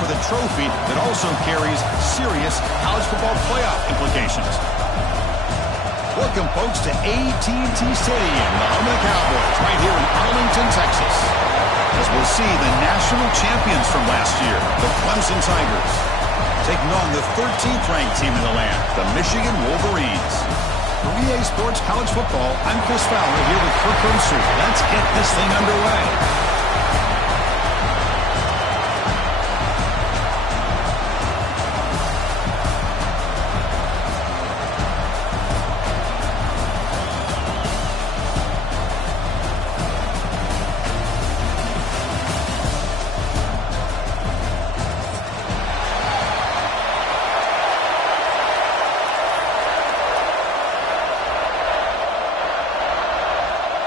for the trophy that also carries serious college football playoff implications. Welcome, folks, to AT&T Stadium, the home of the Cowboys, right here in Arlington, Texas. As we'll see the national champions from last year, the Clemson Tigers, taking on the 13th ranked team in the land, the Michigan Wolverines. For EA Sports College Football, I'm Chris Fowler here with Kirk Herbstreit. Let's get this thing underway.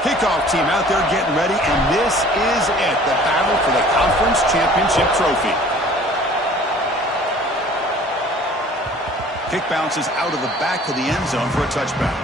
Kickoff team out there getting ready, and this is it, the battle for the conference championship trophy. Kick bounces out of the back of the end zone for a touchback.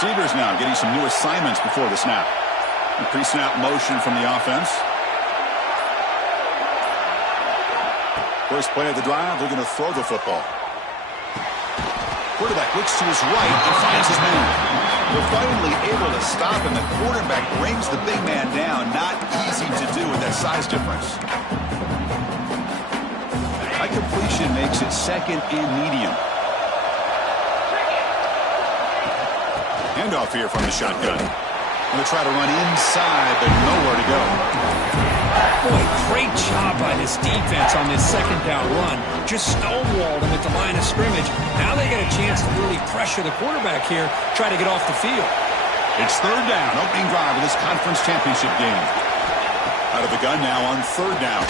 Receivers now getting some new assignments before the snap. The pre-snap motion from the offense. First play of the drive, they're going to throw the football. Quarterback looks to his right and finds his man. They're finally able to stop, and the quarterback brings the big man down. Not easy to do with that size difference. That completion makes it second and medium. Handoff here from the shotgun. Going to try to run inside, but nowhere to go. Boy, great job by this defense on this second down run. Just stonewalled him at the line of scrimmage. Now they get a chance to really pressure the quarterback here, try to get off the field. It's third down, opening drive of this conference championship game. Out of the gun now on third down.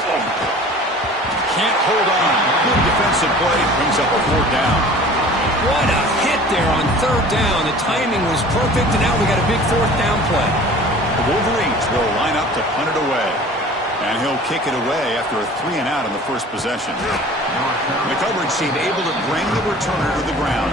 Can't hold on. Good defensive play, brings up a fourth down. What a hit there on third down. The timing was perfect, and now we got a big fourth down play. The Wolverines will line up to punt it away. And he'll kick it away after a 3-and-out on the first possession. The coverage team able to bring the returner to the ground.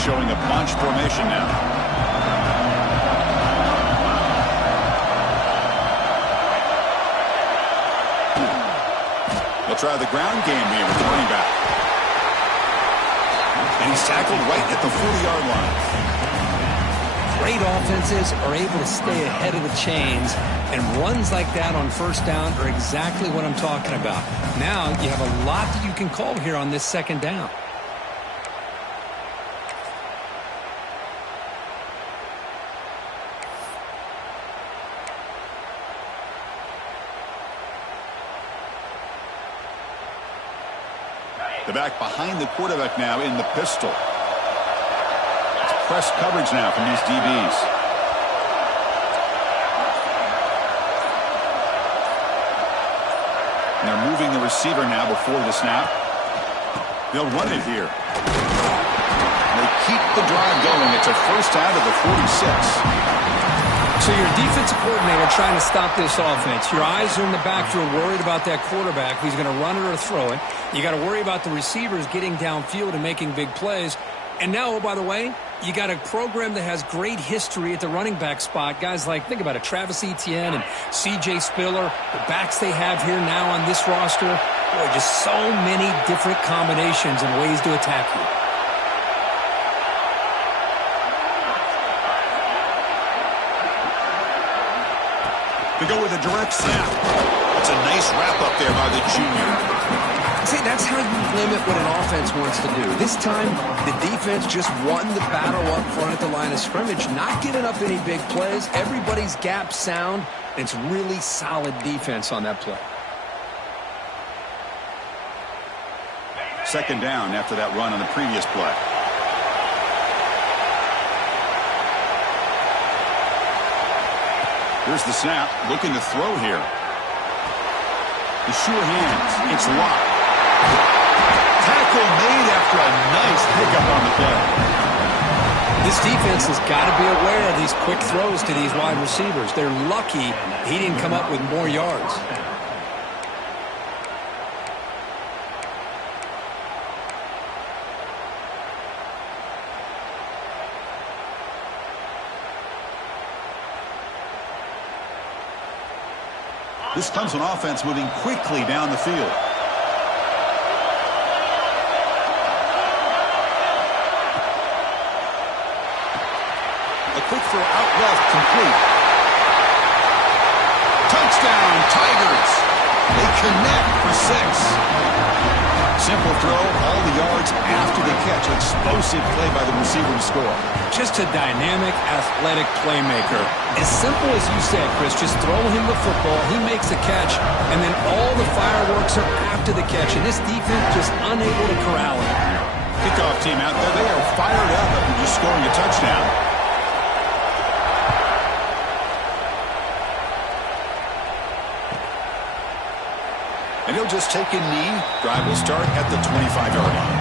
Showing a bunch formation now. They'll try the ground game here with the running back. And he's tackled right at the 40-yard line. Great offenses are able to stay ahead of the chains, and runs like that on first down are exactly what I'm talking about. Now you have a lot that you can call here on this second down. The back behind the quarterback now in the pistol. It's press coverage now from these DBs. And they're moving the receiver now before the snap. They'll run it here. And they keep the drive going. It's a first out of the 46. So you're a defensive coordinator trying to stop this offense. Your eyes are in the backfield, worried about that quarterback who's going to run it or throw it. You got to worry about the receivers getting downfield and making big plays. And now, oh, by the way, you got a program that has great history at the running back spot. Guys like, think about it, Travis Etienne and C.J. Spiller, the backs they have here now on this roster. Boy, just so many different combinations and ways to attack you. To go with a direct snap. It's a nice wrap up there by the junior. See, that's how you limit what an offense wants to do. This time, the defense just won the battle up front at the line of scrimmage, not giving up any big plays. Everybody's gap sound. It's really solid defense on that play. Second down after that run on the previous play. Here's the snap, looking to throw here. The sure hands, it's locked. Tackle made after a nice pickup on the play. This defense has got to be aware of these quick throws to these wide receivers. They're lucky he didn't come up with more yards. This comes on offense moving quickly down the field. A quick throw out left, complete. Touchdown, Tigers. They connect for 6. Simple throw, all the yards after the catch. Explosive play by the receiver to score. Just a dynamic, athletic playmaker. As simple as you said, Chris, just throw him the football, he makes a catch, and then all the fireworks are after the catch. And this defense just unable to corral him. Kickoff team out there, they are fired up after just scoring a touchdown. And he'll just take a knee. Drive will start at the 25-yard line.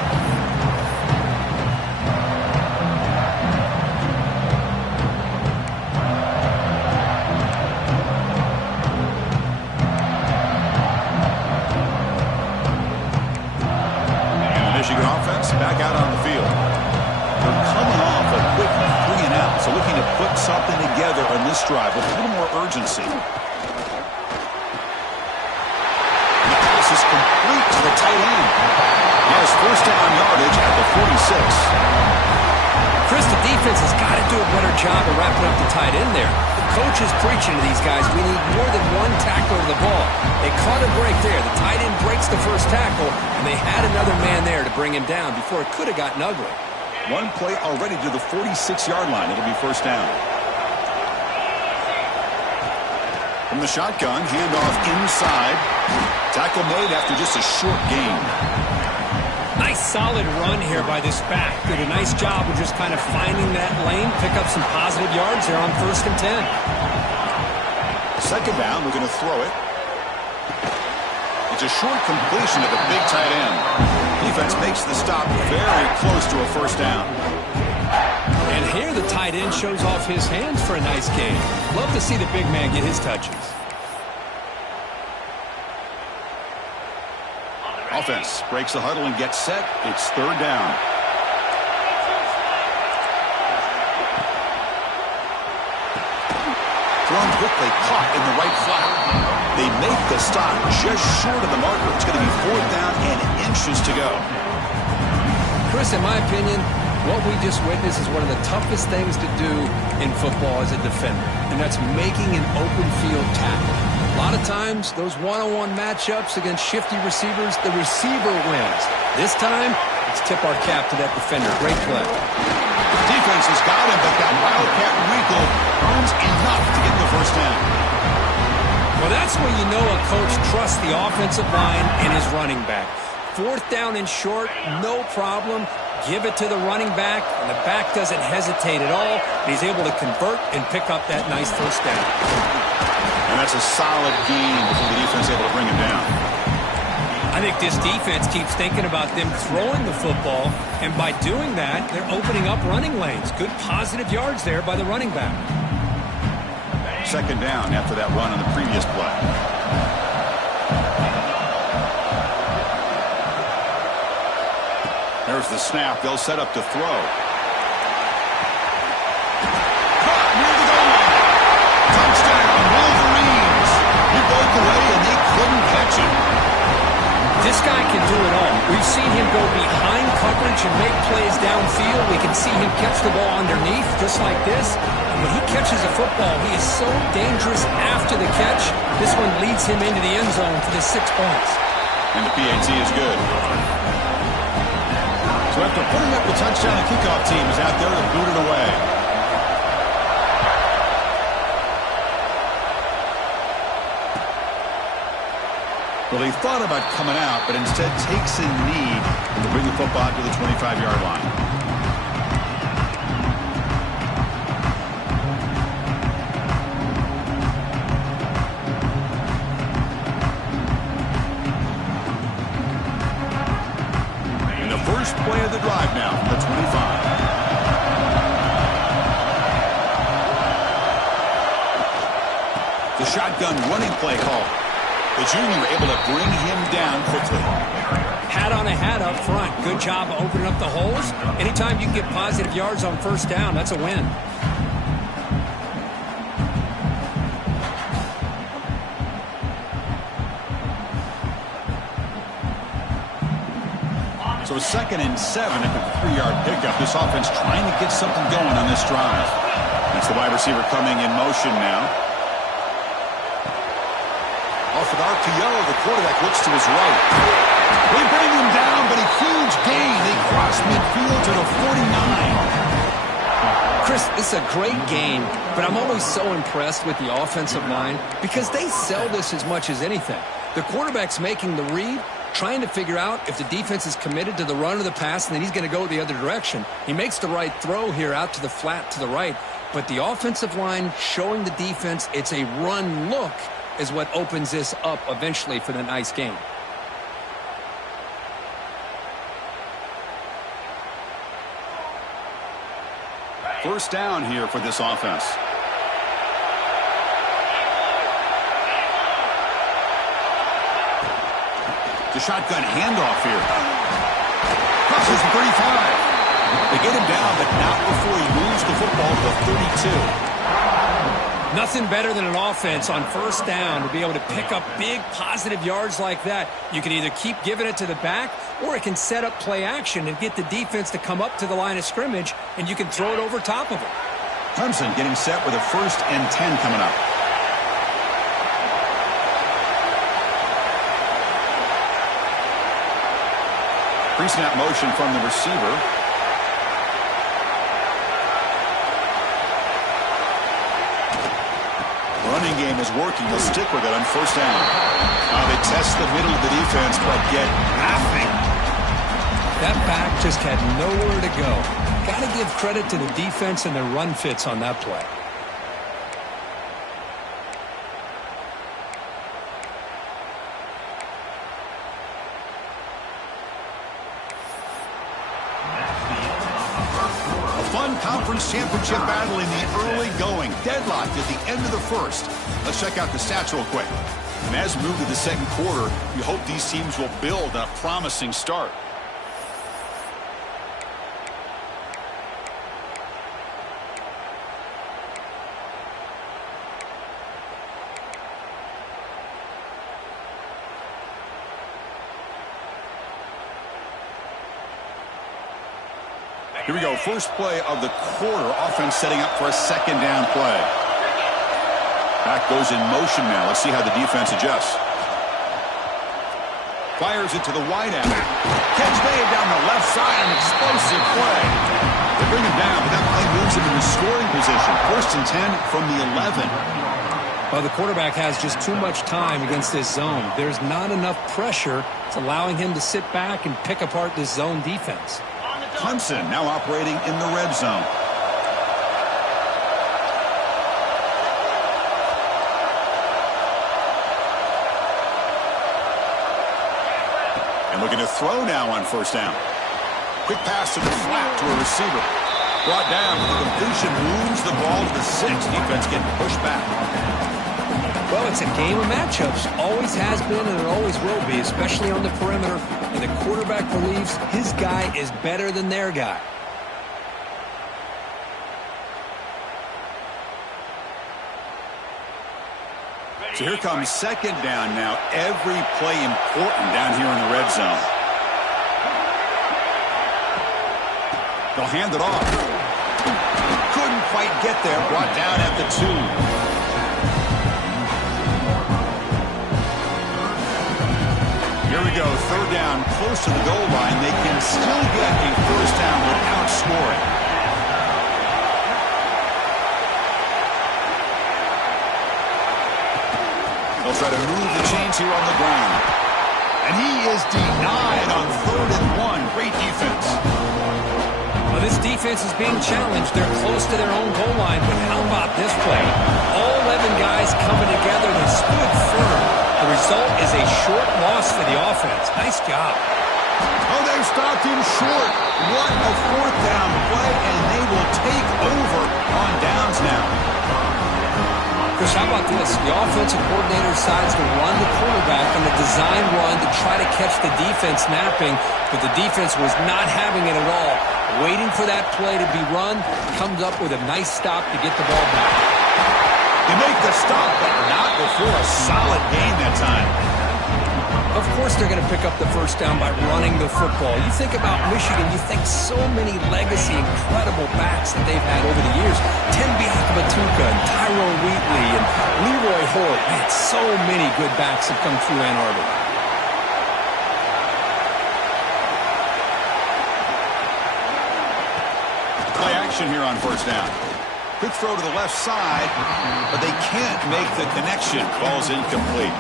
And the Michigan offense back out on the field. They're coming off a quick 3 and out, so looking to put something together on this drive with a little more urgency. Is complete to the tight end. He has first down yardage at the 46. Chris, the defense has got to do a better job of wrapping up the tight end there. The coach is preaching to these guys, we need more than one tackler of the ball. They caught a break there. The tight end breaks the first tackle, and they had another man there to bring him down before it could have gotten ugly. One play already to the 46-yard line. It'll be first down. From the shotgun, handoff inside. Tackle made after just a short gain. Nice solid run here by this back. Did a nice job of just kind of finding that lane, pick up some positive yards there on 1st and 10. Second down, we're going to throw it. It's a short completion to the big tight end. Defense makes the stop very close to a first down. And here the tight end shows off his hands for a nice gain. Love to see the big man get his touches. Offense breaks the huddle and gets set. It's third down. Thrown quickly, caught in the right flat. They make the stop just short of the marker. It's going to be fourth down and inches to go. Chris, in my opinion, what we just witnessed is one of the toughest things to do in football as a defender, and that's making an open field tackle. A lot of times, those one-on-one matchups against shifty receivers, the receiver wins. This time, let's tip our cap to that defender. Great play. Defense has got him, but that Wildcat wrinkle earns enough to get the first down. Well, that's where you know a coach trusts the offensive line and his running back. Fourth down and short, no problem. Give it to the running back, and the back doesn't hesitate at all. He's able to convert and pick up that nice first down. And that's a solid gain before the defense able to bring him down. I think this defense keeps thinking about them throwing the football, and by doing that, they're opening up running lanes. Good positive yards there by the running back. Second down after that run on the previous play. There's the snap. They'll set up to throw. Caught near the goal line. Touchdown, Wolverines. He broke away, and they couldn't catch him. This guy can do it all. We've seen him go behind coverage and make plays downfield. We can see him catch the ball underneath, just like this. And when he catches a football, he is so dangerous after the catch. This one leads him into the end zone for the 6 points. And the PAT is good. So after putting up the touchdown, the kickoff team is out there to boot it away. Well, he thought about coming out, but instead takes a knee to bring the football to the 25-yard line. First play of the drive now from the 25. The shotgun running play call. The junior able to bring him down quickly. Hat on a hat up front. Good job opening up the holes. Anytime you can get positive yards on first down, that's a win. So 2nd and 7 after the 3-yard pickup. This offense trying to get something going on this drive. That's the wide receiver coming in motion now. Off with RPO, the quarterback looks to his right. They bring him down, but a huge gain. They cross midfield to the 49. Chris, this is a great game, but I'm always so impressed with the offensive line because they sell this as much as anything. The quarterback's making the read, trying to figure out if the defense is committed to the run or the pass, and then he's going to go the other direction. He makes the right throw here out to the flat to the right, but the offensive line showing the defense it's a run look is what opens this up eventually for the nice game. First down here for this offense. The shotgun handoff here. Crosses the 35. They get him down, but not before he moves the football to the 32. Nothing better than an offense on first down to be able to pick up big positive yards like that. You can either keep giving it to the back, or it can set up play action and get the defense to come up to the line of scrimmage, and you can throw it over top of it. Clemson getting set with a 1st and 10 coming up. Pre-snap motion from the receiver. Running game is working. They'll stick with it on first down. Now they test the middle of the defense, but get nothing. That back just had nowhere to go. Got to give credit to the defense and their run fits on that play. Conference championship battle in the early going. Deadlocked at the end of the first. Let's check out the stats real quick. And as we move to the second quarter, you hope these teams will build a promising start. Here we go. First play of the quarter. Offense setting up for a 2nd down play. Back goes in motion now. Let's see how the defense adjusts. Fires it to the wide end. Catch made down the left side. An explosive play. They bring him down, but that play moves him into scoring position. 1st and 10 from the 11. Well, the quarterback has just too much time against this zone. There's not enough pressure. It's allowing him to sit back and pick apart this zone defense. Clemson now operating in the red zone. And looking to throw now on first down. Quick pass to the flat to a receiver. Brought down for the completion, moves the ball to the 6. Defense getting pushed back. Well, it's a game of matchups. Always has been and it always will be, especially on the perimeter. And the quarterback believes his guy is better than their guy. So here comes 2nd down now. Every play important down here in the red zone. They'll hand it off. Couldn't quite get there. Brought down at the 2. Here we go. close to the goal line, they can still get a first down without scoring. They'll try to move the chains here on the ground. And he is denied on 3rd and 1. Great defense. Well, this defense is being challenged. They're close to their own goal line, but how about this play? All 11 guys coming together. They stood firm. The result is a short loss for the offense. Nice job. Oh, they've stopped him short. What a 4th down play, and they will take over on downs now. Chris, how about this? The offensive coordinator decides to run the quarterback on the design run to try to catch the defense napping, but the defense was not having it at all. Waiting for that play to be run, comes up with a nice stop to get the ball back. They make the stop, but not before a solid gain that time. Of course they're going to pick up the first down by running the football. You think about Michigan, you think so many legacy, incredible backs that they've had over the years. Tim Biakabatuka and Tyrone Wheatley and Leroy Hort. Man, so many good backs have come through Ann Arbor. Play action here on first down. Quick throw to the left side, but they can't make the connection. Ball's incomplete.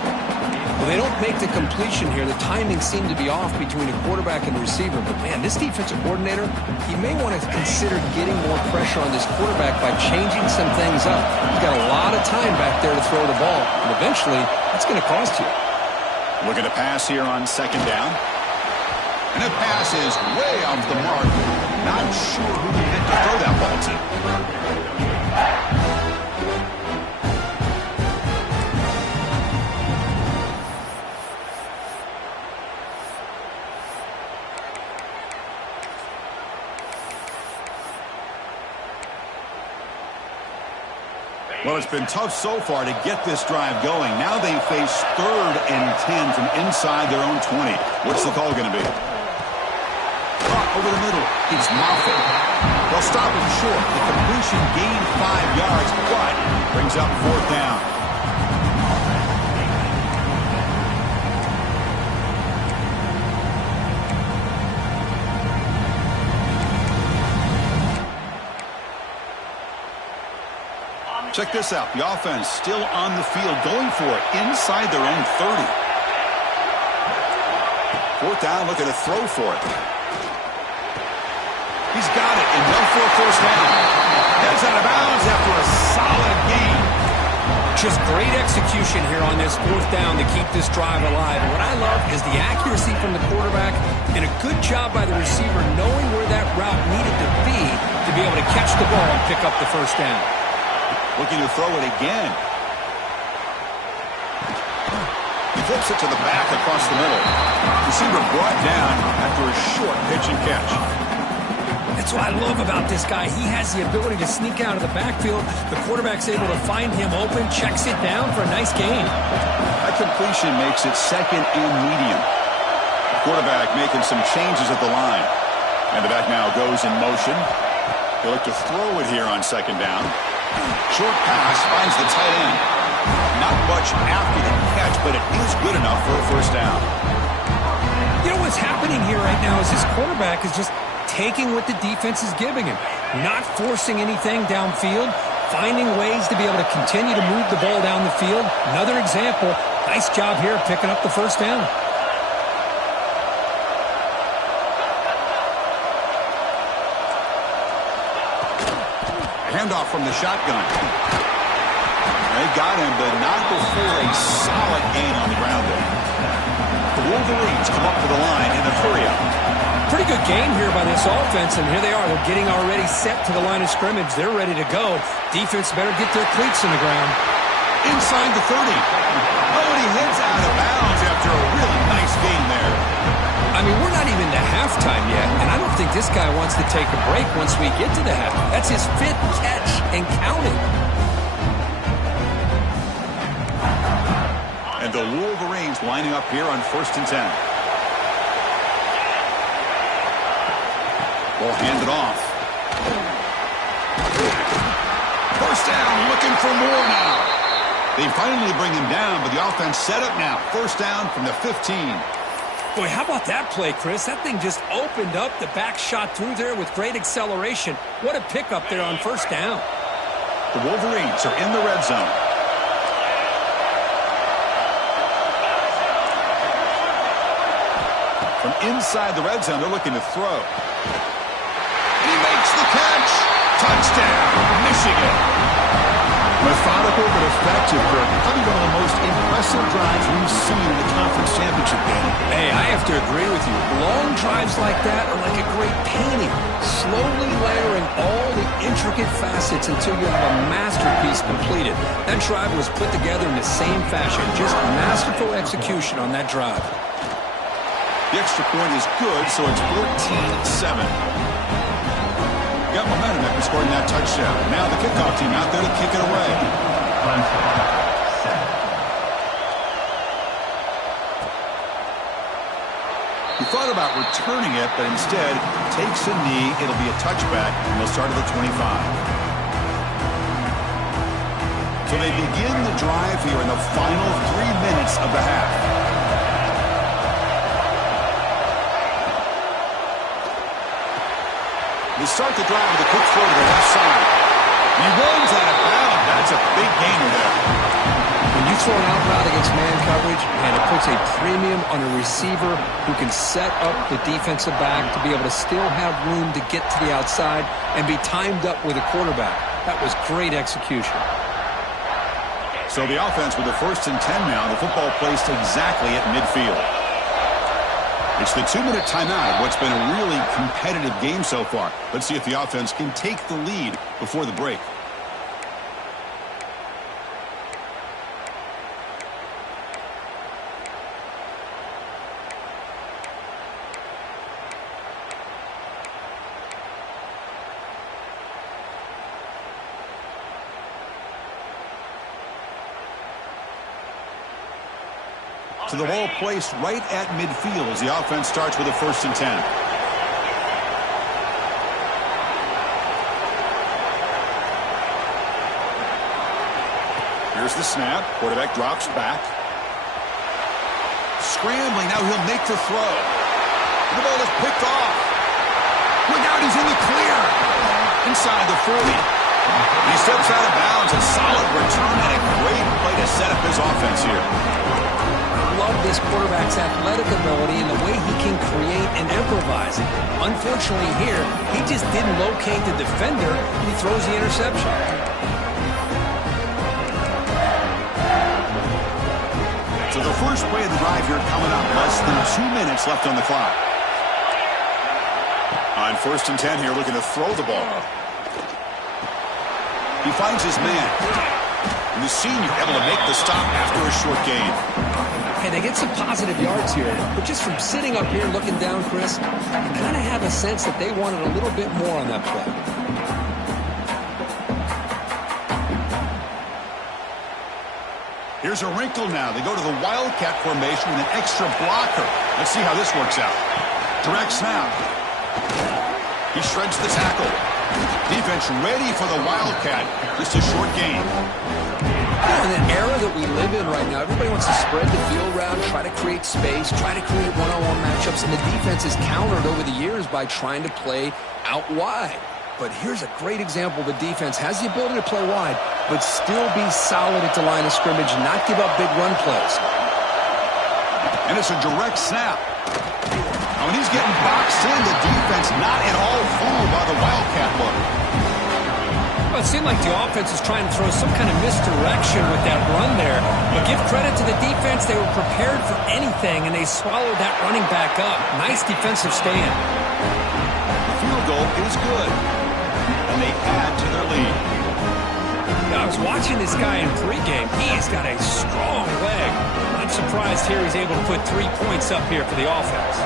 Well, they don't make the completion here. The timing seemed to be off between a quarterback and a receiver. But, man, this defensive coordinator, he may want to consider getting more pressure on this quarterback by changing some things up. He's got a lot of time back there to throw the ball. And eventually, that's going to cost you. Looking to pass here on 2nd down. And the pass is way off the mark. Not sure who he hit to throw that ball to. Well, it's been tough so far to get this drive going. Now they face 3rd and 10 from inside their own 20. What's the call going to be? Over the middle. He's Moffitt. They'll stop him short. The completion gained 5 yards, but brings up 4th down. Check this out. The offense still on the field, going for it inside their own 30. 4th down, looking to throw for it. He's got it, enough for a first down. Heads out of bounds after a solid gain. Just great execution here on this 4th down to keep this drive alive. And what I love is the accuracy from the quarterback and a good job by the receiver knowing where that route needed to be able to catch the ball and pick up the first down. Looking to throw it again. He flips it to the back across the middle. Receiver brought down after a short pitch and catch. That's what I love about this guy. He has the ability to sneak out of the backfield. The quarterback's able to find him open, checks it down for a nice gain. That completion makes it 2nd and medium. The quarterback making some changes at the line. And the back now goes in motion. They look to throw it here on 2nd down. Short pass finds the tight end. Not much after the catch, but it is good enough for a first down. You know what's happening here right now is this quarterback is just taking what the defense is giving him. Not forcing anything downfield. Finding ways to be able to continue to move the ball down the field. Another example. Nice job here picking up the first down. Handoff from the shotgun. They got him, but not before a solid gain on the ground there. The Wolverines come up to the line in a hurry up. Pretty good game here by this offense, and here they are. They're getting already set to the line of scrimmage. They're ready to go. Defense better get their cleats in the ground. Inside the 30. Oh, and he heads out of bounds after a really nice gain there. I mean, we're not even to halftime yet, and I don't think this guy wants to take a break once we get to the half. That's his 5th catch and counting. And the Wolverines lining up here on 1st and 10. Ball handed off. First down, looking for more now. They finally bring him down, but the offense set up now. First down from the 15. Boy, how about that play, Chris? That thing just opened up. The back shot through there with great acceleration. What a pickup there on first down. The Wolverines are in the red zone. From inside the red zone, they're looking to throw. And he makes the catch. Touchdown, Michigan. Methodical but effective, Kirk. Probably one of the most impressive drives we've seen in the conference championship game. Hey, I have to agree with you. Long drives like that are like a great painting. Slowly layering all the intricate facets until you have a masterpiece completed. That drive was put together in the same fashion. Just masterful execution on that drive. The extra point is good, so it's 14-7. Got momentum after scoring that touchdown. Now the kickoff team out there to kick it away. He thought about returning it, but instead takes a knee. It'll be a touchback, and they'll start at the 25. So they begin the drive here in the final 3 minutes of the half. They start the drive with a quick throw to the left side. He runs out of bounds. That's a big gainer there. When you throw an out route against man coverage, and it puts a premium on a receiver who can set up the defensive back to be able to still have room to get to the outside and be timed up with a quarterback. That was great execution. So the offense with the 1st and 10 now. The football placed exactly at midfield. It's the 2-minute timeout of what's been a really competitive game so far. Let's see if the offense can take the lead before the break. So the ball placed right at midfield as the offense starts with a 1st and 10. Here's the snap. Quarterback drops back. Scrambling. Now he'll make the throw. The ball is picked off. Look out, he's in the clear. Inside the 40. He steps out of bounds. A solid return and a great play to set up his offense here. Love this quarterback's athletic ability and the way he can create and improvise. Unfortunately here, he just didn't locate the defender and he throws the interception. So the first play of the drive here coming up. Less than 2 minutes left on the clock. On 1st and 10 here, looking to throw the ball. He finds his man. And the senior able to make the stop after a short gain. Hey, they get some positive yards here, but just from sitting up here looking down, Chris, you kind of have a sense that they wanted a little bit more on that play. Here's a wrinkle now. They go to the Wildcat formation with an extra blocker. Let's see how this works out. Direct snap. He shreds the tackle. Defense ready for the Wildcat. Just a short gain. In an era that we live in right now, everybody wants to spread the field around, try to create space, try to create one-on-one matchups, and the defense is countered over the years by trying to play out wide. But here's a great example. The defense has the ability to play wide, but still be solid at the line of scrimmage, not give up big run plays. And it's a direct snap. Now, when he's getting boxed in, the defense not at all fooled by the Wildcat look. Well, it seemed like the offense was trying to throw some kind of misdirection with that run there. But give credit to the defense. They were prepared for anything, and they swallowed that running back up. Nice defensive stand. The field goal is good. And they add to their lead. Now, I was watching this guy in pregame. He's got a strong leg. I'm surprised here he's able to put 3 points up here for the offense.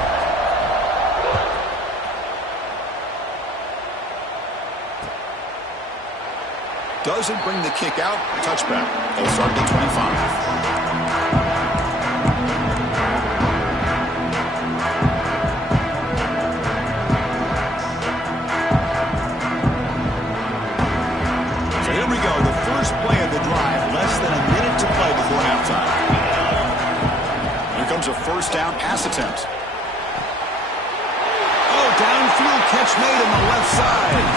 Doesn't bring the kick out. Touchback. They'll start at the 25. So here we go. The first play of the drive. Less than a minute to play before halftime. Here comes a first down pass attempt. downfield catch made on the left side.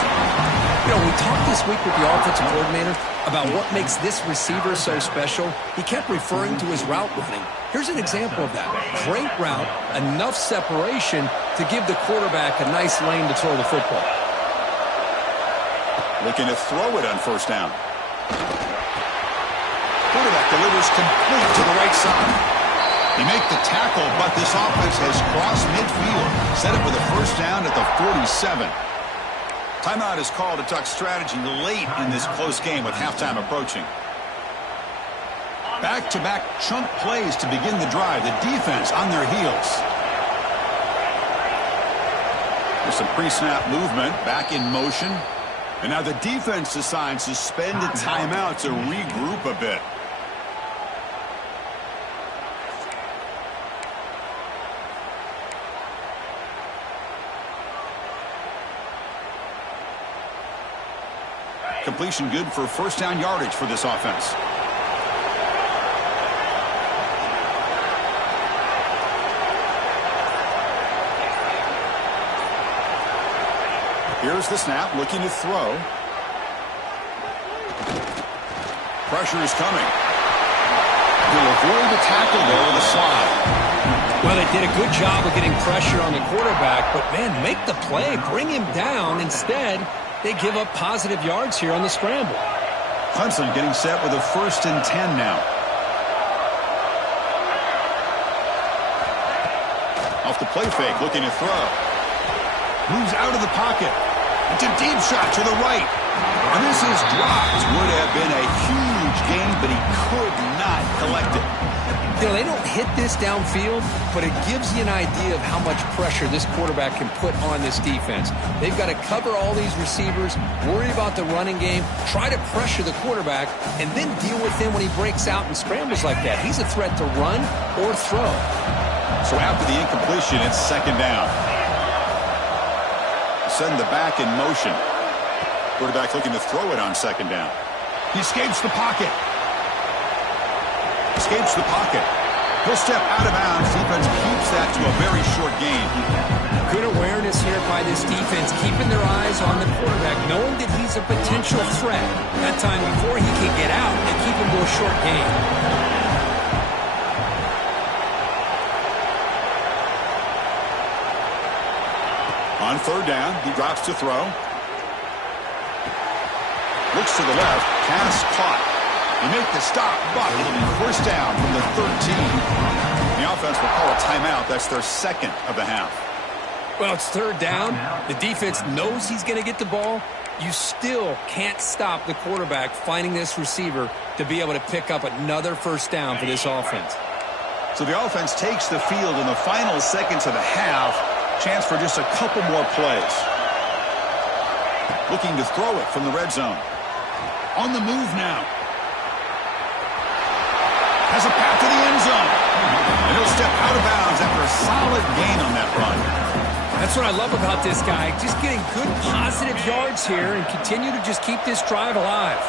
You know, we talked this week with the offensive coordinator about what makes this receiver so special. He kept referring to his route running. Here's an example of that. Great route, enough separation to give the quarterback a nice lane to throw the football. Looking to throw it on first down. Quarterback delivers complete to the right side. He make the tackle, but this offense has crossed midfield. Set up with a first down at the 47. Timeout is called to talk strategy late in this close game with halftime approaching. Back-to-back chunk plays to begin the drive. The defense on their heels. There's some pre-snap movement, back in motion. And now the defense decides to spend a timeout to regroup a bit. Completion good for first down yardage for this offense. Here's the snap, looking to throw. Pressure is coming. He'll avoid the tackle there with a slide. Well, they did a good job of getting pressure on the quarterback, but, man, make the play, bring him down. Instead, they give up positive yards here on the scramble. Clemson getting set with a 1st and 10 now. Off the play fake, looking to throw. Moves out of the pocket. It's a deep shot to the right. And this is dropped. Would have been a huge gain, but he could not collect it. You know, they don't hit this downfield, but it gives you an idea of how much pressure this quarterback can put on this defense. They've got to cover all these receivers, worry about the running game, try to pressure the quarterback, and then deal with him when he breaks out and scrambles like that. He's a threat to run or throw. So after the incompletion, it's 2nd down. Send the back in motion. Quarterback looking to throw it on 2nd down. He escapes the pocket. Escapes the pocket. He'll step out of bounds. Defense keeps that to a very short gain. Good awareness here by this defense, keeping their eyes on the quarterback, knowing that he's a potential threat. That time before he can get out, they keep him to a short gain. On 3rd down, he drops to throw. Looks to the left. Pass caught. He make the stop, but it'll be first down from the 13. The offense will call a timeout. That's their 2nd of the half. Well, it's 3rd down. The defense knows he's going to get the ball. You still can't stop the quarterback finding this receiver to be able to pick up another first down for this offense. So the offense takes the field in the final seconds of the half. Chance for just a couple more plays. Looking to throw it from the red zone. On the move now. Has a path to the end zone. And he'll step out of bounds after a solid gain on that run. That's what I love about this guy. Just getting good positive yards here and continue to just keep this drive alive.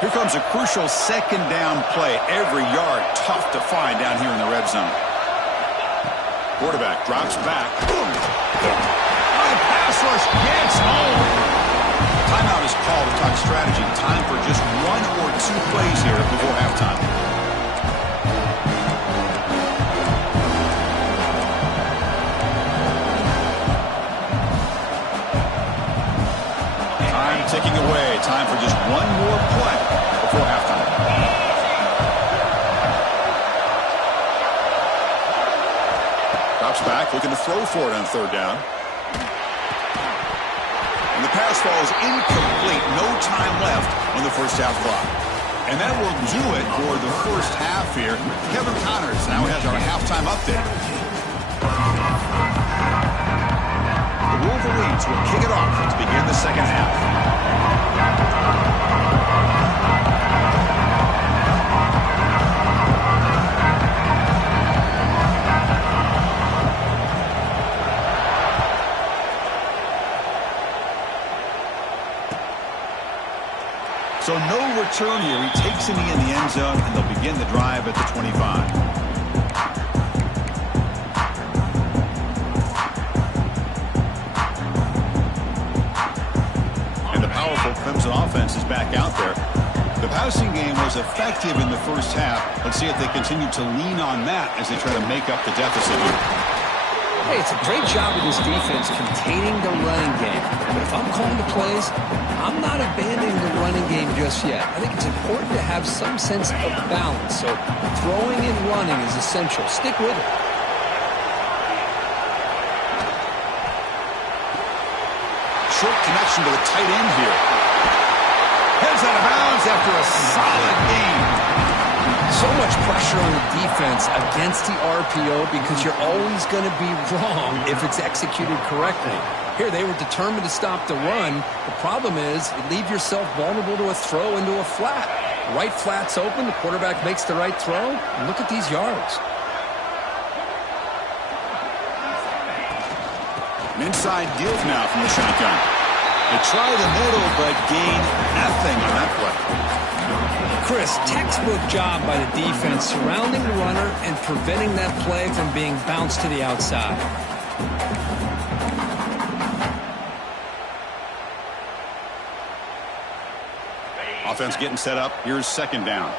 Here comes a crucial 2nd down play. Every yard tough to find down here in the red zone. Quarterback drops back. Boom! The pass rush gets home. Timeout is called to talk strategy. Time for just 1 or 2 plays here before halftime. Time ticking away. Time for just 1 more play before halftime. Drops back, looking to throw for it on 3rd down. And the pass falls incomplete. No time left on the first half clock. And that will do it for the first half here. Kevin Connors now has our halftime update. The Wolverines will kick it off to begin the 2nd half. So no return here. He takes him in the end zone, and they'll begin the drive at the 25. passing game was effective in the first half. Let's see if they continue to lean on that as they try to make up the deficit here. Hey, it's a great job of this defense containing the running game. But if I'm calling the plays, I'm not abandoning the running game just yet. I think it's important to have some sense of balance. So throwing and running is essential. Stick with it. Short connection to the tight end here. Heads out of bounds after a solid game. So much pressure on the defense against the RPO because you're always going to be wrong if it's executed correctly. Here, they were determined to stop the run. The problem is you leave yourself vulnerable to a throw into a flat. Right flat's open. The quarterback makes the right throw. And look at these yards. An inside give now from the shotgun. They try the middle, but gain nothing on that play. Chris, textbook job by the defense surrounding the runner and preventing that play from being bounced to the outside. Offense getting set up. Here's second down.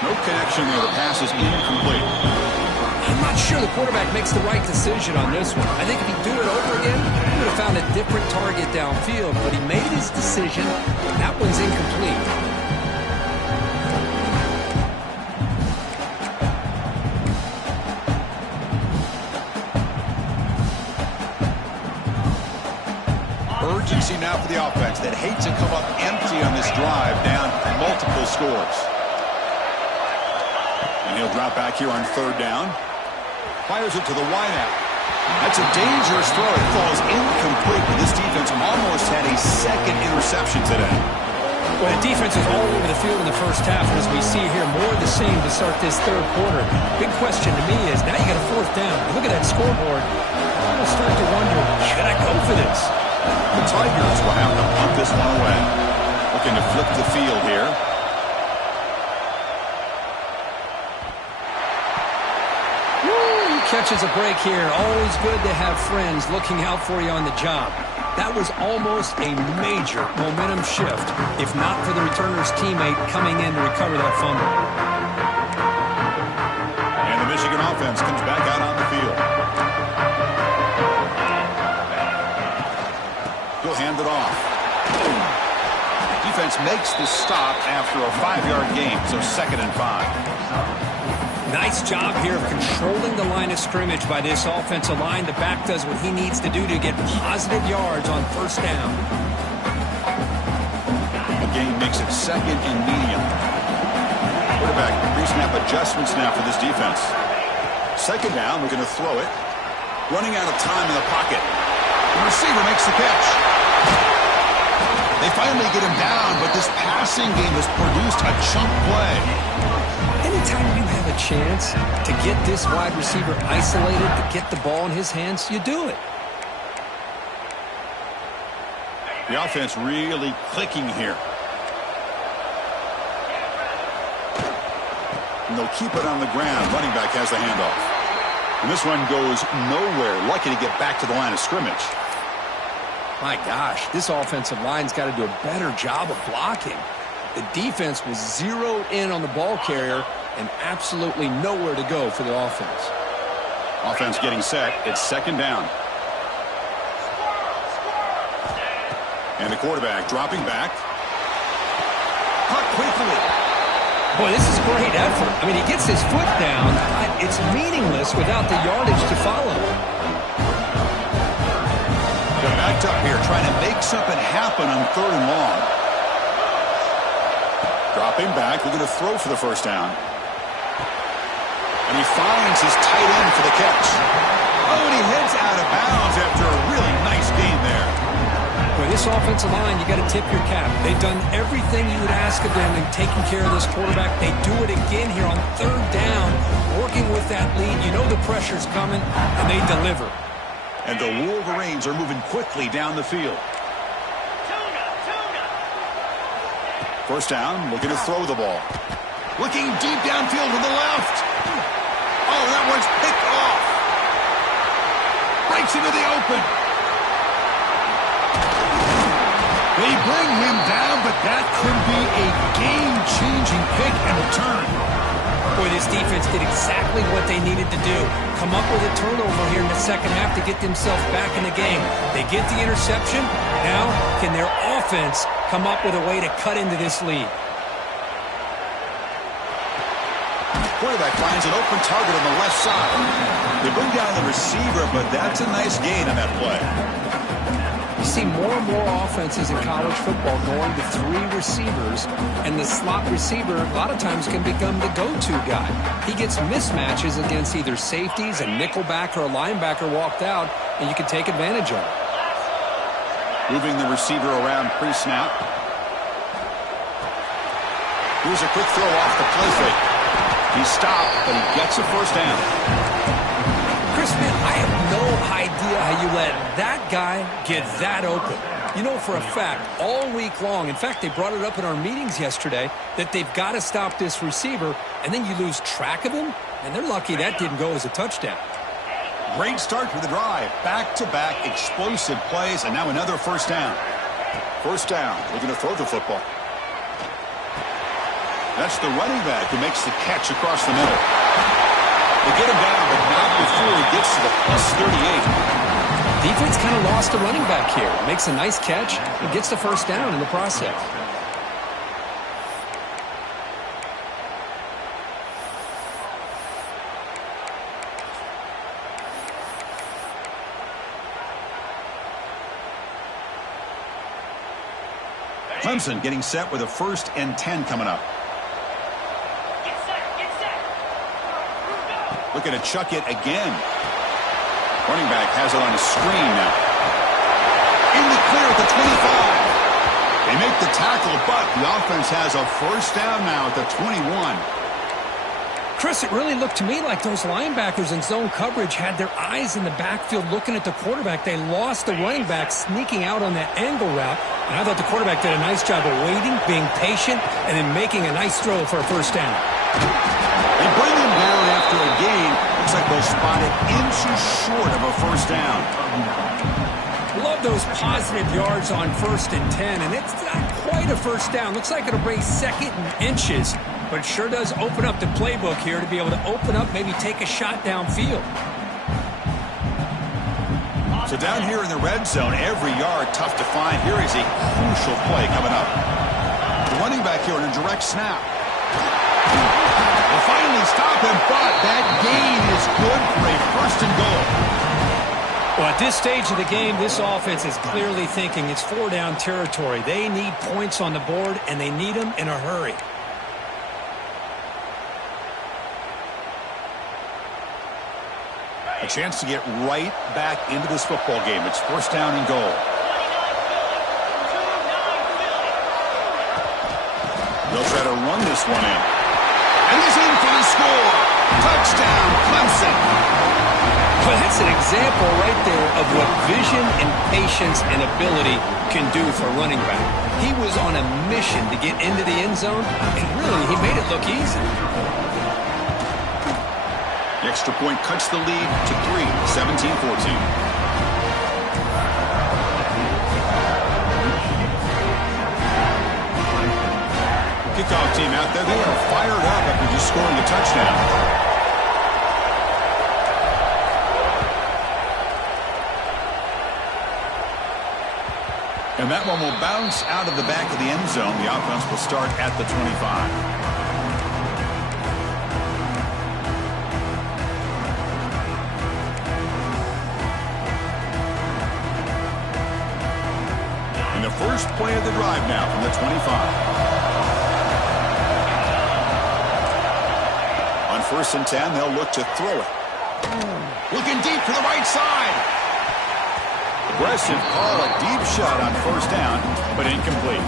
No connection there. The pass is incomplete. I'm not sure the quarterback makes the right decision on this one. I think if he'd do it over again, he would have found a different target downfield, but he made his decision. That one's incomplete. Urgency now for the offense that hate to come up empty on this drive, down multiple scores. And he'll drop back here on third down. Fires it to the wideout. That's a dangerous throw. It falls incomplete, but this defense almost had a second interception today. Well, the defense is all over the field in the first half, and as we see here, more of the same to start this third quarter. Big question to me is, now you got a fourth down. Look at that scoreboard. I'm going to start to wonder, should I go for this? The Tigers will have to punt this one away. Looking to flip the field here. Catches a break here. Always good to have friends looking out for you on the job. That was almost a major momentum shift, if not for the returner's teammate coming in to recover that fumble. And the Michigan offense comes back out on the field. He'll hand it off. Defense makes the stop after a 5-yard gain, so 2nd and 5. Nice job here of controlling the line of scrimmage by this offensive line. The back does what he needs to do to get positive yards on first down. The game makes it 2nd and medium. Quarterback pre-snap adjustments now for this defense. 2nd down, we're going to throw it. Running out of time in the pocket. The receiver makes the catch. They finally get him down, but this passing game has produced a chunk play. Anytime you have a chance to get this wide receiver isolated, to get the ball in his hands, you do it. The offense really clicking here. And they'll keep it on the ground. Running back has the handoff. And this one goes nowhere. Lucky to get back to the line of scrimmage. My gosh, this offensive line's got to do a better job of blocking. The defense was zeroed in on the ball carrier and absolutely nowhere to go for the offense. Offense getting set. It's 2nd down. And the quarterback dropping back. Caught quickly. Boy, this is great effort. I mean, he gets his foot down. It's meaningless without the yardage to follow. They're backed up here, trying to make something happen on 3rd and long. Dropping back, looking to throw for the first down. And he finds his tight end for the catch. Oh, and he heads out of bounds after a really nice game there. Boy, this offensive line, you got to tip your cap. They've done everything you would ask of them in taking care of this quarterback. They do it again here on 3rd down, working with that lead. You know the pressure's coming, and they deliver. And the Wolverines are moving quickly down the field. First down, looking to throw the ball. Looking deep downfield to the left. Oh, that one's picked off. Breaks into the open. They bring him down, but that could be a game-changing pick and return. Boy, this defense did exactly what they needed to do. Come up with a turnover here in the second half to get themselves back in the game. They get the interception. Now, can their offense come up with a way to cut into this lead? Quarterback finds an open target on the left side. They bring down the receiver, but that's a nice gain on that play. You see more and more offenses in college football going to 3 receivers, and the slot receiver a lot of times can become the go-to guy. He gets mismatches against either safeties, a nickelback, or a linebacker walked out, and you can take advantage of it. Moving the receiver around pre-snap. Here's a quick throw off the play fake. He stopped, but he gets a first down. Chris, man, I have no idea how you let that guy get that open. You know for a fact, all week long, in fact, they brought it up in our meetings yesterday, that they've got to stop this receiver, and then you lose track of him, and they're lucky that didn't go as a touchdown. Great start for the drive. Back-to-back explosive plays, and now another first down. First down, looking to throw the football. That's the running back who makes the catch across the middle. They get him down, but not before he gets to the +38. Defense kind of lost a running back here. Makes a nice catch and gets the first down in the process. Clemson getting set with a 1st and 10 coming up. Looking to chuck it again. Running back has it on a screen now. In the clear at the 25. They make the tackle, but the offense has a first down now at the 21. Chris, it really looked to me like those linebackers in zone coverage had their eyes in the backfield looking at the quarterback. They lost the running back sneaking out on that angle route. And I thought the quarterback did a nice job of waiting, being patient, and then making a nice throw for a first down. They bring him down after a gain. Looks like they'll spot it inches short of a first down. Love those positive yards on 1st and 10, and it's not quite a first down. Looks like it'll bring 2nd and inches, but it sure does open up the playbook here to be able to open up, maybe take a shot downfield. So down here in the red zone, every yard tough to find. Here is a crucial play coming up. The running back here in a direct snap. They'll finally stop him, but that gain is good for a 1st and goal. Well, at this stage of the game, this offense is clearly thinking it's 4-down territory. They need points on the board, and they need them in a hurry. A chance to get right back into this football game. It's 1st down and goal. They'll try to run this one in. And he's in for the score. Touchdown, Clemson. Well, that's an example right there of what vision and patience and ability can do for a running back. He was on a mission to get into the end zone, and really, he made it look easy. The extra point cuts the lead to 3, 17-14. Kickoff team out there. They are fired up after just scoring a touchdown. And that one will bounce out of the back of the end zone. The offense will start at the 25. And the first play of the drive now from the 25. On 1st and 10, they'll look to throw it. Looking deep to the right side. Aggressive call, a deep shot on 1st down, but incomplete.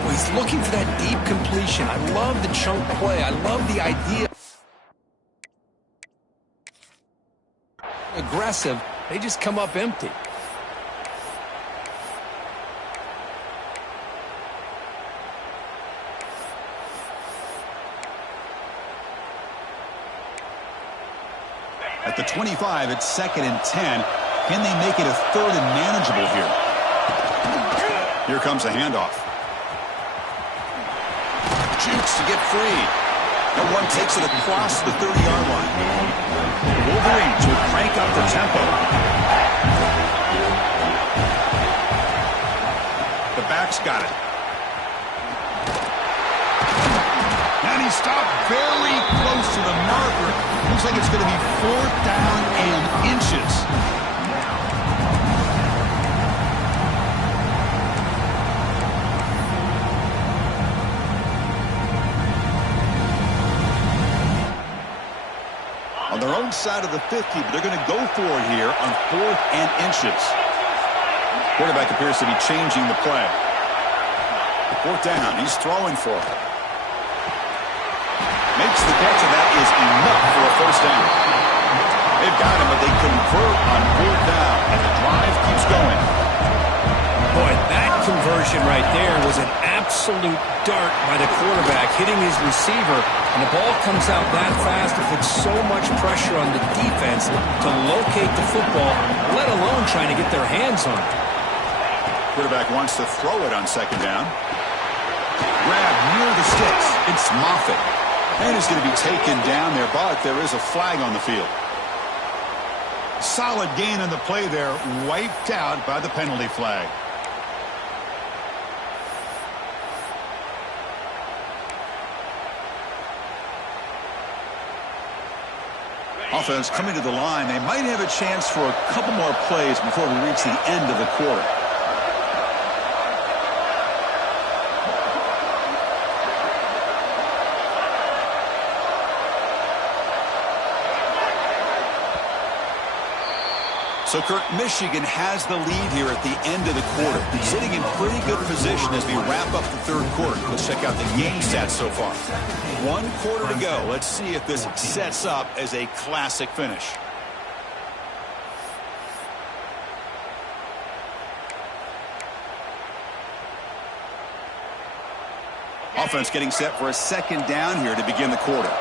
Well, he's looking for that deep completion. I love the chunk play. I love the idea. Aggressive. They just come up empty. At the 25, it's 2nd and 10. Can they make it a 3rd and manageable here? Here comes a handoff. Jukes to get free. And one takes it across the 30-yard line. Wolverines will crank up the tempo. The back's got it. And he stopped barely close to the marker. Looks like it's going to be 4th down and inches. On their own side of the 50, but they're going to go for it here on 4th and inches. Quarterback appears to be changing the play. 4th down, he's throwing for it. Makes the catch, and that is enough for a 1st down. They've got him, but they convert on 4th down, and the drive keeps going. Boy, that conversion right there was an absolute dart by the quarterback, hitting his receiver, and the ball comes out that fast. It puts so much pressure on the defense to locate the football, let alone trying to get their hands on it. Quarterback wants to throw it on 2nd down. Grab near the sticks. It's Moffitt. And he's going to be taken down there, but there is a flag on the field. Solid gain on the play there, wiped out by the penalty flag. Offense coming to the line. They might have a chance for a couple more plays before we reach the end of the quarter. So, Kirk, Michigan has the lead here at the end of the quarter. Sitting in pretty good position as we wrap up the 3rd quarter. Let's check out the game stats so far. 1 quarter to go. Let's see if this sets up as a classic finish. Offense getting set for a 2nd down here to begin the quarter.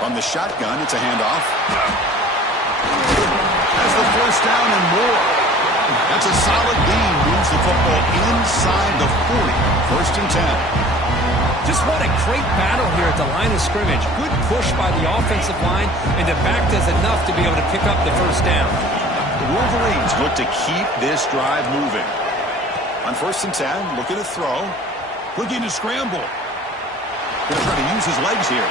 From the shotgun, it's a handoff. That's the 1st down and more. That's a solid gain. Moves the football inside the 40. 1st and 10. Just what a great battle here at the line of scrimmage. Good push by the offensive line, and the back does enough to be able to pick up the 1st down. The Wolverines look to keep this drive moving. On 1st and 10, looking to throw. Looking to scramble. Going to try to use his legs here.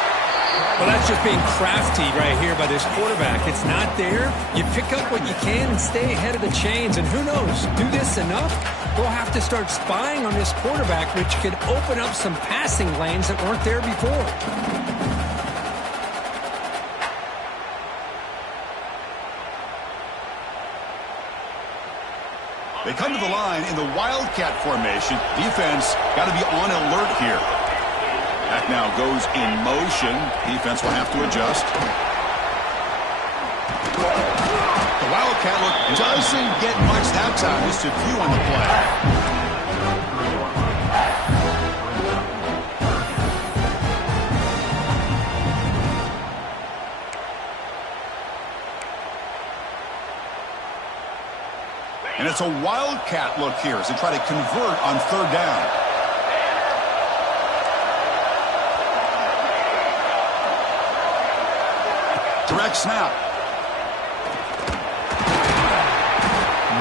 Well, that's just being crafty right here by this quarterback. It's not there. You pick up what you can and stay ahead of the chains. And who knows, do this enough, we'll have to start spying on this quarterback, which could open up some passing lanes that weren't there before. They come to the line in the Wildcat formation. Defense got to be on alert here. That now goes in motion. Defense will have to adjust. The Wildcat look doesn't get much that time. Just a few on the play. And it's a Wildcat look here as they try to convert on 3rd down. Direct snap.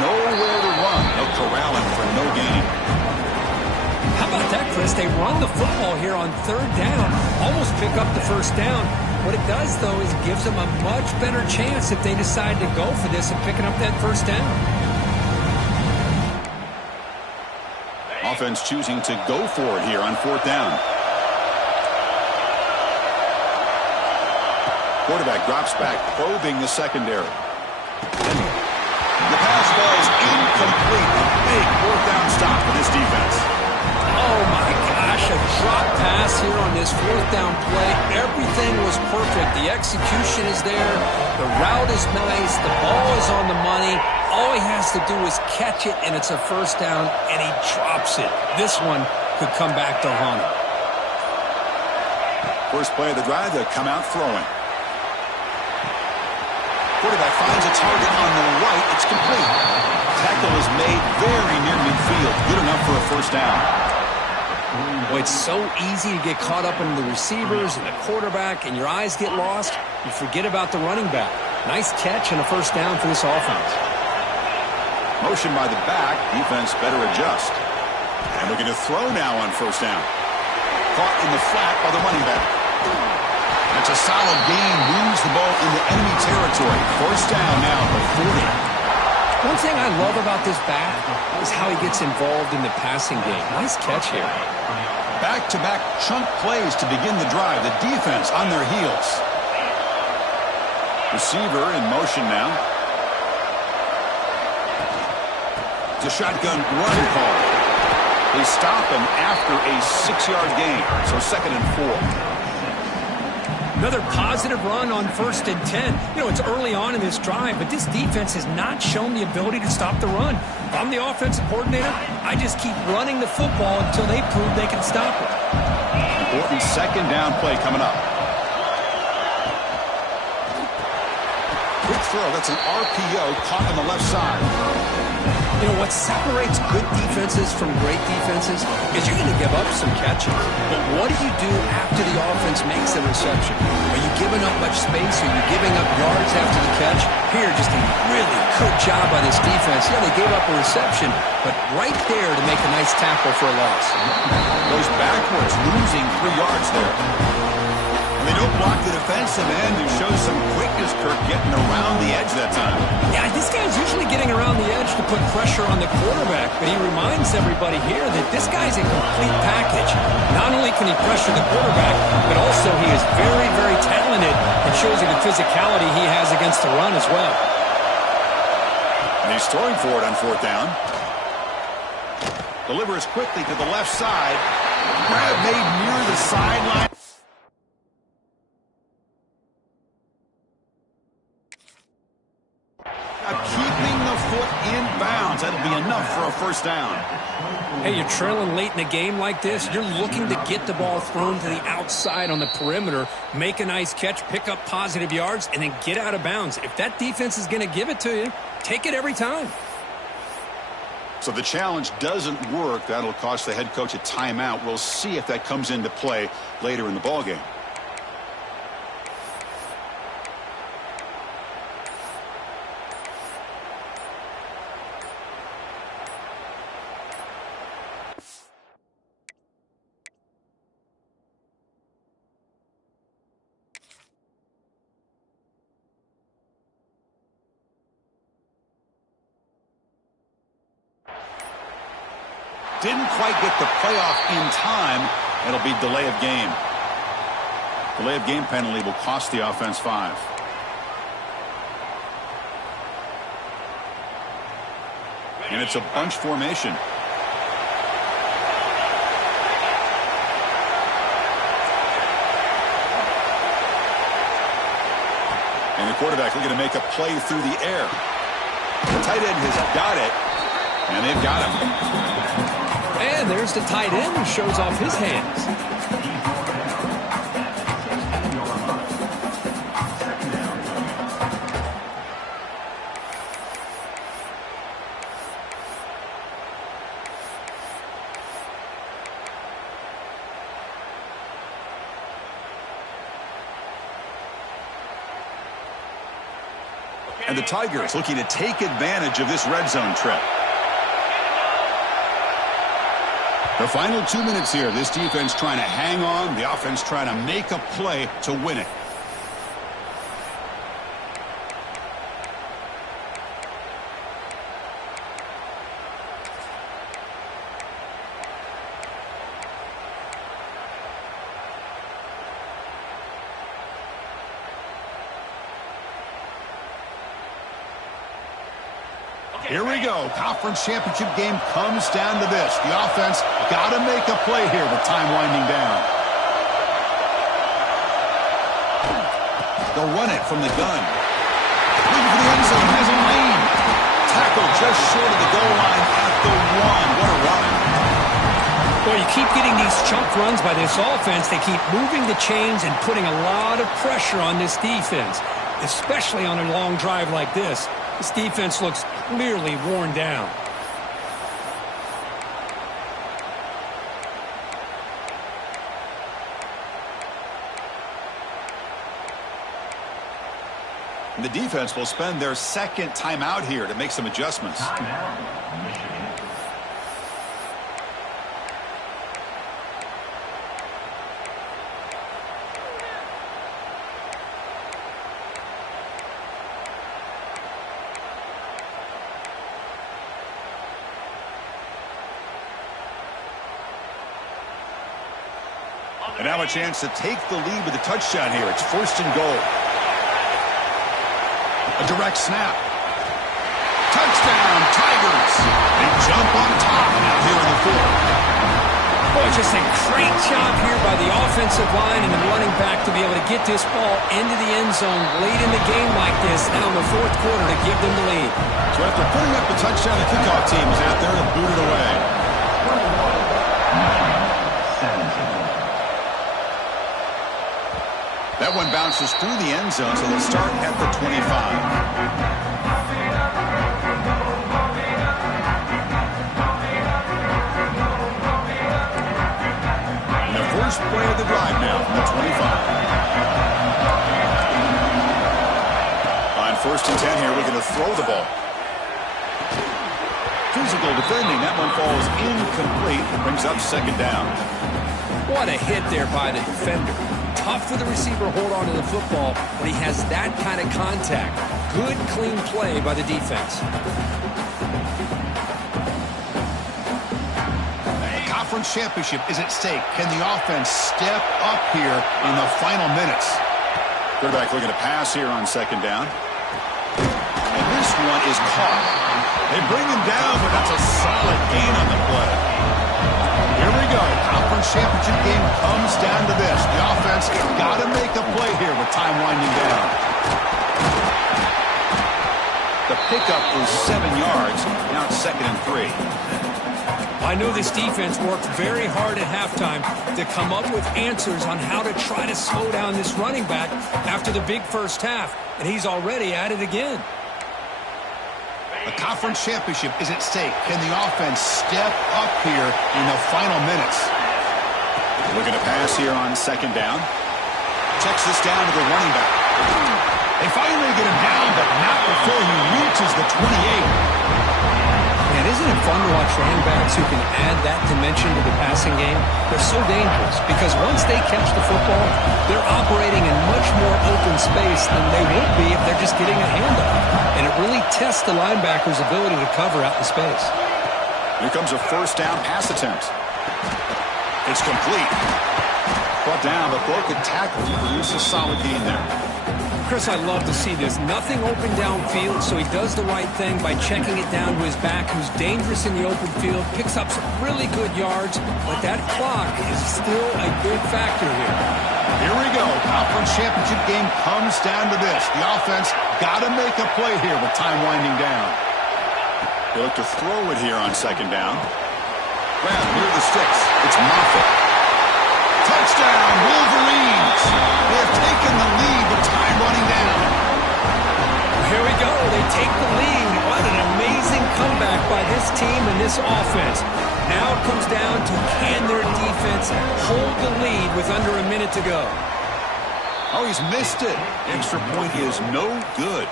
Nowhere to run. They'll corral him for no gain. How about that, Chris? They run the football here on 3rd down, almost pick up the 1st down. What it does, though, is it gives them a much better chance if they decide to go for this and picking up that 1st down. Offense choosing to go for it here on 4th down. Quarterback drops back, probing the secondary. The pass ball is incomplete. A big 4th down stop for this defense. Oh, my gosh, a drop pass here on this 4th down play. Everything was perfect. The execution is there. The route is nice. The ball is on the money. All he has to do is catch it, and it's a 1st down, and he drops it. This one could come back to haunt him. First play of the drive, they'll come out throwing. finds a target on the right. It's complete. Tackle is made very near midfield. Good enough for a first down. Well, it's so easy to get caught up in the receivers and the quarterback, and your eyes get lost. You forget about the running back. Nice catch and a first down for this offense. Motion by the back. Defense better adjust. And looking to throw now on first down. Caught in the flat by the running back. That's a solid gain. Moves the ball into enemy territory. First down now at the 40. One thing I love about this back is how he gets involved in the passing game. Nice catch here. Back-to-back chunk plays to begin the drive. The defense on their heels. Receiver in motion now. It's a shotgun run call. They stop him after a 6-yard gain. So 2nd and 4. Another positive run on 1st and 10. You know, it's early on in this drive, but this defense has not shown the ability to stop the run. If I'm the offensive coordinator, I just keep running the football until they prove they can stop it. Important 2nd down play coming up. Quick throw. That's an RPO caught on the left side. You know, what separates good defenses from great defenses is you're going to give up some catches. But what do you do after the offense makes a reception? Are you giving up much space? Are you giving up yards after the catch? Here, just a really good job by this defense. Yeah, they gave up a reception, but right there to make a nice tackle for a loss. Goes backwards, losing 3 yards there. They don't block the defensive end and show some quickness, Kirk, getting around the edge that time. Yeah, this guy's usually getting around the edge to put pressure on the quarterback, but he reminds everybody here that this guy's a complete package. Not only can he pressure the quarterback, but also he is very, very talented and shows you the physicality he has against the run as well. And he's throwing for it on 4th down. Delivers quickly to the left side. Grab made near the sideline. Keeping the foot in bounds. That'll be enough for a first down. Hey, you're trailing late in a game like this. You're looking to get the ball thrown to the outside on the perimeter, make a nice catch, pick up positive yards, and then get out of bounds. If that defense is going to give it to you, take it every time. So the challenge doesn't work. That'll cost the head coach a timeout. We'll see if that comes into play later in the ballgame. Didn't quite get the playoff in time. It'll be delay of game. Delay of game penalty will cost the offense 5. And it's a bunch formation. And the quarterback looking to make a play through the air. The tight end has got it. And they've got him. And there's the tight end who shows off his hands. And the Tigers looking to take advantage of this red zone trip. The final 2 minutes here. This defense trying to hang on. The offense trying to make a play to win it. Here we go. Conference championship game comes down to this. The offense got to make a play here with time winding down. They'll run it from the gun. Looking for the end zone. Has a lane. Tackle just short of the goal line at the 1. What a run. Well, you keep getting these chunk runs by this offense. They keep moving the chains and putting a lot of pressure on this defense. especially on a long drive like this. This defense looks clearly worn down. And the defense will spend their second timeout here to make some adjustments. And now a chance to take the lead with a touchdown here. It's 1st and goal. A direct snap. Touchdown, Tigers. They jump on top now here in the 4th. Boy, just a great job here by the offensive line and the running back to be able to get this ball into the end zone late in the game like this, now in the 4th quarter, to give them the lead. So after putting up the touchdown, the kickoff team is out there to boot it away. That one bounces through the end zone, so they'll start at the 25. And the first play of the drive now from the 25. On 1st and 10 here, we're going to throw the ball. Physical defending. That one falls incomplete. Brings up 2nd down. What a hit there by the defender. Tough for the receiver to hold on to the football when he has that kind of contact. Good, clean play by the defense. The conference championship is at stake. Can the offense step up here in the final minutes? Quarterback looking to pass here on 2nd down. And this one is caught. They bring him down, but that's a solid gain on the play. Here we go. Conference championship game comes down to this. The offense got to make a play here with time winding down. The pickup was 7 yards. Now it's 2nd and 3. I know this defense worked very hard at halftime to come up with answers on how to try to slow down this running back after the big first half, and he's already at it again. The conference championship is at stake. Can the offense step up here in the final minutes? Looking to pass here on 2nd down. Checks this down to the running back. They finally get him down, but not before he reaches the 28. And isn't it fun to watch running backs who can add that dimension to the passing game? They're so dangerous because once they catch the football, they're operating in much more open space than they would be if they're just getting a handoff. And it really tests the linebacker's ability to cover out the space. Here comes a 1st down pass attempt. It's complete. Brought down, but broke a tackle to produce a solid gain there. Chris, I love to see this. Nothing open downfield, so he does the right thing by checking it down to his back, who's dangerous in the open field, picks up some really good yards, but that clock is still a big factor here. Here we go. Conference championship game comes down to this. The offense got to make a play here with time winding down. They look to throw it here on 2nd down. Well, near the sticks. It's Moffitt. Touchdown, Wolverines. They have taken the lead with time running down. Here we go. They take the lead. What an amazing comeback by this team and this offense. Now it comes down to can their defense hold the lead with under a minute to go. Oh, he's missed it. Extra point is no good.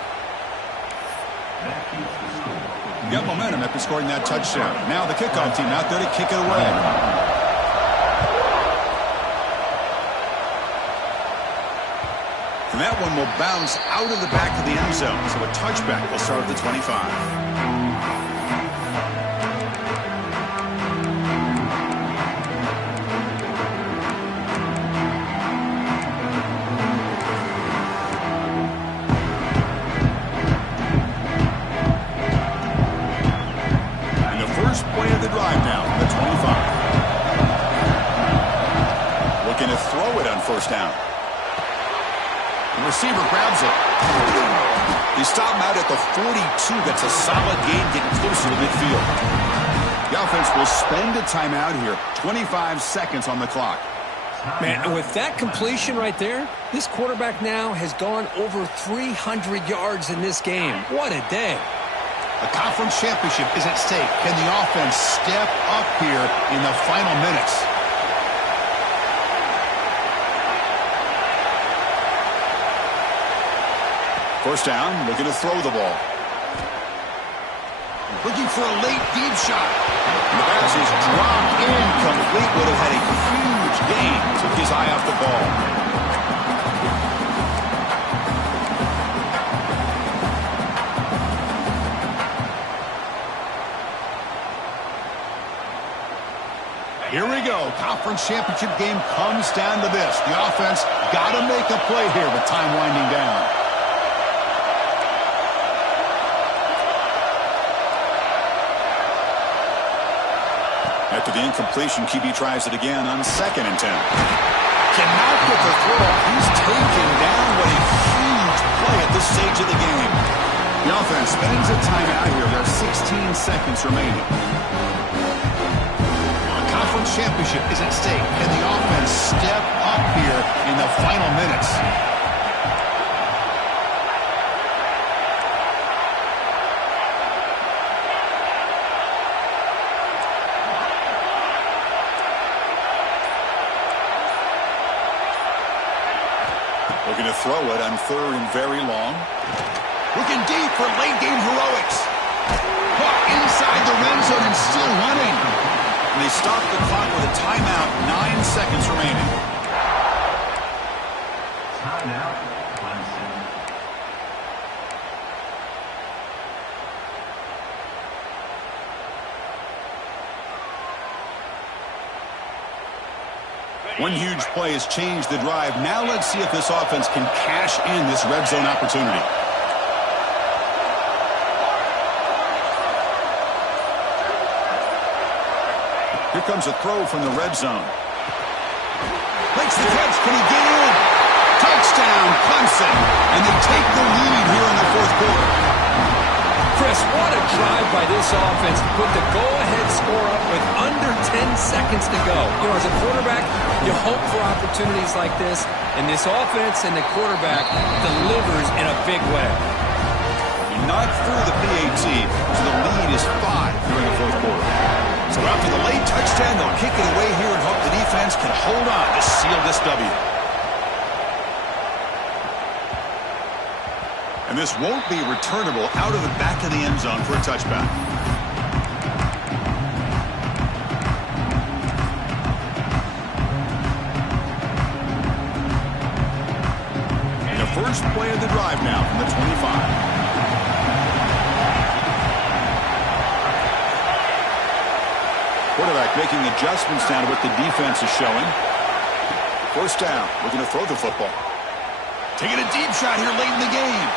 Got momentum after scoring that touchdown. Now the kickoff team out there to kick it away. And that one will bounce out of the back of the end zone. So a touchback will start at the 25. And the first play of the drive now, the 25. Looking to throw it on 1st down. The receiver grabs it. He stopped him out at the 42. That's a solid gain getting closer to midfield. The offense will spend a timeout here. 25 seconds on the clock. Man, and with that completion right there, this quarterback now has gone over 300 yards in this game. What a day. A conference championship is at stake. Can the offense step up here in the final minutes? First down, looking to throw the ball. Looking for a late deep shot. And the pass is dropped incomplete. Would have had a huge gain. Took his eye off the ball. Here we go. Conference championship game comes down to this. The offense got to make a play here with time winding down. After the incompletion, QB tries it again on 2nd and 10. Cannot get the throw. He's taken down. What a huge play at this stage of the game. The offense spends a timeout here. There are 16 seconds remaining. A conference championship is at stake. Can the offense step up here in the final minutes? Looking to throw it on 3rd and very long. Looking deep for late game heroics. Caught inside the red zone and still running. And they stop the clock with a timeout. 9 seconds remaining. Timeout. 1 second. One huge play has changed the drive. Now let's see if this offense can cash in this red zone opportunity. Here comes a throw from the red zone. Makes the catch. Can he get in? Touchdown, Clemson. And they take the lead here in the 4th quarter. Chris, what a drive by this offense to put the go-ahead score up with under 10 seconds to go. You know, as a quarterback, you hope for opportunities like this, and this offense and the quarterback delivers in a big way. Not through the PAT, so the lead is 5 here in the 4th quarter. So after the late touchdown, they'll kick it away here and hope the defense can hold on to seal this W. And this won't be returnable out of the back of the end zone for a touchback. And the first play of the drive now from the 25. Quarterback making adjustments down to what the defense is showing. First down. Looking to throw the football. Taking a deep shot here late in the game.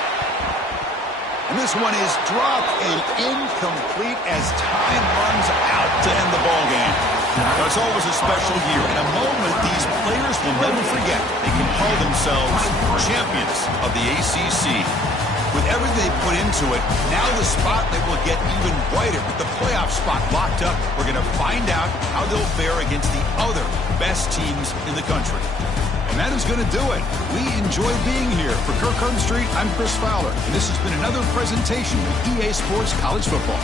And this one is dropped and incomplete as time runs out to end the ballgame. Now, it's always a special year, and a moment these players will never forget. They can call themselves champions of the ACC. With everything they put into it, now the spotlight will get even brighter. With the playoff spot locked up, we're going to find out how they'll fare against the other best teams in the country. And that is going to do it. We enjoy being here. For Kirk Herbstreit, I'm Chris Fowler, and this has been another presentation of EA Sports College Football.